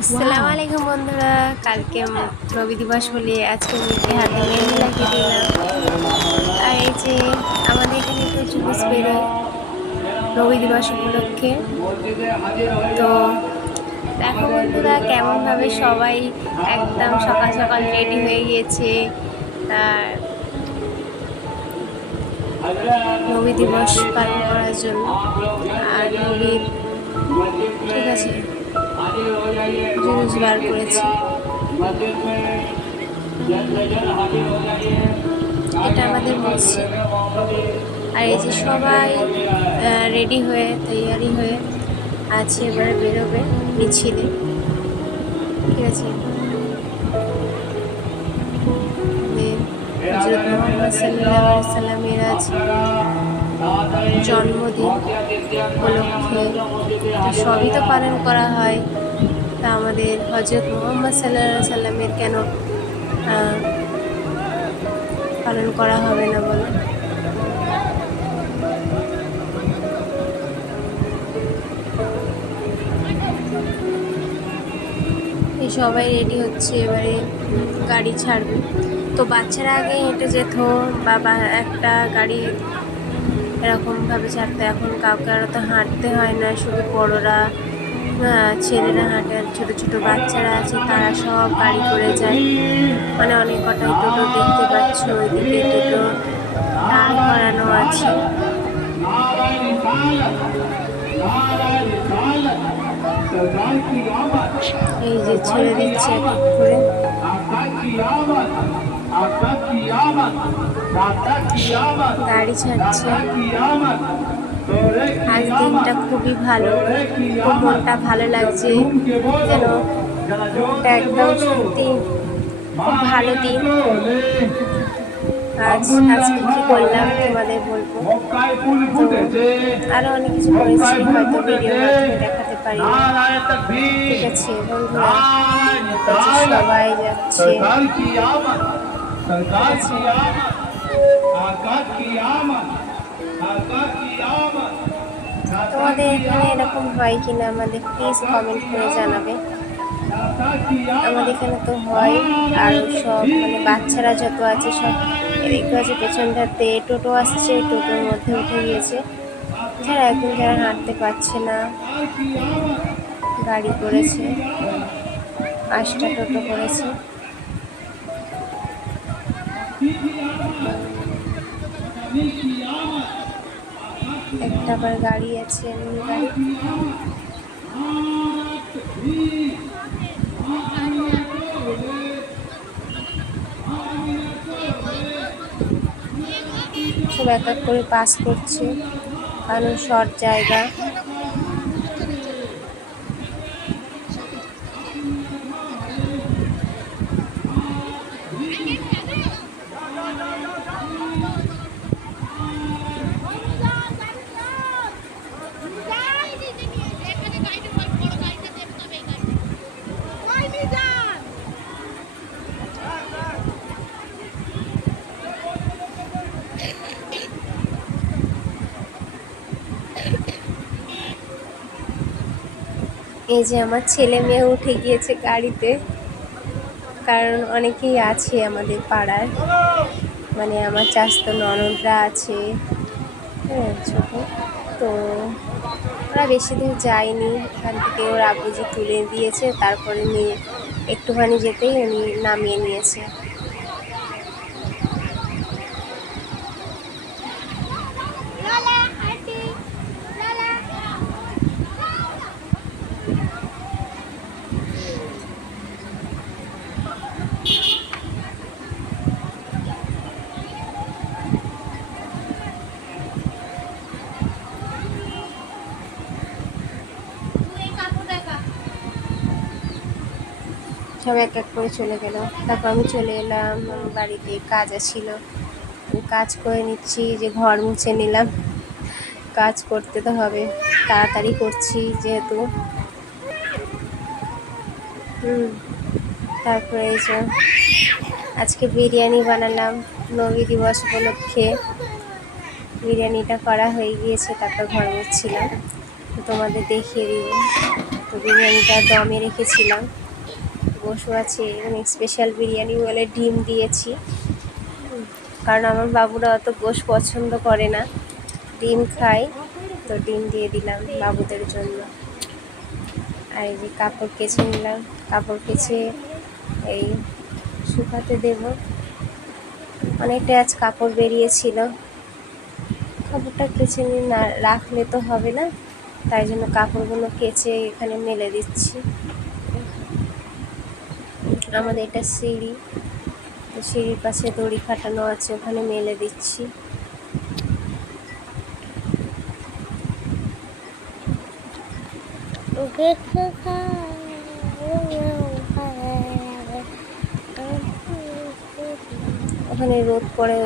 আসসালামু আলাইকুম বন্ধুরা। কালকে রবি দিবস বলে আজকে মেয়েকে হাতে মেহেন্দি লাগিয়ে দিলাম। আর এই যে আমাদের এখানে তো জুলুস বেরোয় রবি দিবস উপলক্ষে। তো দেখো বন্ধুরা, কেমনভাবে সবাই একদম সকাল সকাল রেডি হয়ে গিয়েছে। আর রবি দিবস পালন করার জন্য। আর রবির ঠিক আছে। জুলুস বার করেছে। এটা আমাদের মসজিদ আর এই যে সবাই রেডি হয়ে, তৈয়ারি হয়ে আছে, এবারে বেরোবে মিছিলে ঠিক আছে? হজরত মোহাম্মদ সাল্লাহ সাল্লামের আজ জন্মদিন উপলক্ষে সবই তো পালন করা হয়। তা আমাদের হজরত মোহাম্মদ সাল্লাহ সাল্লামের কেন পালন করা হবে না বলো? সবাই রেডি হচ্ছে, এবারে গাড়ি ছাড়বে। তো বাচ্চারা আগে হেঁটে যেত বা- একটা গাড়ি এরকমভাবে ছাড়তো। এখন কাউকে আর তো হাঁটতে হয় না, শুধু বড়োরা ছেলেরা হাঁটে ছোটো ছোটো বাচ্চারা আছে, তারা সব গাড়ি করে যায়। মানে অনেক কটাই টোটো দেখতে পাচ্ছ, ওইদিকে টোটো দাঁড় করানো আছে। এই যে ছেড়ে দিচ্ছে করে। গাড়ি ছাড়ছে। আজ দিনটা খুবই ভালো। খুব মনটা ভালো লাগছে। যেন মনটা একদম সত্যি খুব ভালো দিন। আজ আজকে কি করলাম তোমাদের বলব? তো আরও অনেক কিছু করেছি হয়তো ভিডিও দেখাতে পারি ঠিক আছে বন্ধুরা সবাই যাচ্ছে। सरकार की आमद सरकार की आमद आका की आमद आका की आमद তোমাদের এখানে এরকম হয় কিনা আমাদের প্লিজ কমেন্ট করে জানাবে आका की আমাদের এখানে তো হয় আর সব মানে বাচ্চারা যত আছে সব দেখতে আছে পেছনটাতে টোটো আসছে টোটোর মধ্যে উঠে গিয়েছে যারা এখন যারা হাঁটতে পারছে না গাড়ি করেছে পাঁচটা টোটো করেছে একটা আবার গাড়ি আছে এমনি সব এক এক করে পাস করছে কারণ শর্ট জায়গা। এই যে আমার ছেলে মেয়ে উঠে গিয়েছে গাড়িতে, কারণ অনেকেই আছে আমাদের পাড়ার। মানে আমার চাস্তো ননদরা আছে হ্যাঁ তো ওরা বেশি দূর যায়নি। এখান থেকে ওর আবুজি তুলে দিয়েছে, তারপরে নিয়ে একটুখানি যেতেই উনি নামিয়ে নিয়েছে। সব এক এক করে চলে গেল। তারপর আমি চলে এলাম, বাড়িতে কাজ ছিল কাজ করে নিচ্ছি, যে ঘর মুছে নিলাম। কাজ করতে তো হবে, তাড়াতাড়ি করছি যেহেতু। হুম, তারপরে এই যে আজকে বিরিয়ানি বানালাম, নবী দিবস উপলক্ষে। বিরিয়ানিটা করা হয়ে গিয়েছে, তারপর ঘর মুছছিলাম। তোমাদের দেখিয়ে দিব। তো বিরিয়ানিটা দমে রেখেছিলাম। বসু আছে অনেক স্পেশাল বিরিয়ানি বলে ডিম দিয়েছি। কারণ আমার বাবুরা অত গোশ পছন্দ করে না। ডিম খায়, তো ডিম দিয়ে দিলাম বাবুদের জন্য। আর এই যে কাপড় কেচে নিলাম, কাপড় কেচে এই শুকাতে দেব। অনেকটা আজ কাপড় বেরিয়েছিল। কাপড়টা কেচে নিয়ে না রাখলে তো হবে না, তাই জন্য কাপড়গুলো কেচে এখানে মেলে দিচ্ছি। আমাদের এটা সিঁড়ি। সিঁড়ির পাশে দড়ি খাটানো আছে ওখানে মেলে দিচ্ছি। ওখানে রোদ পড়ে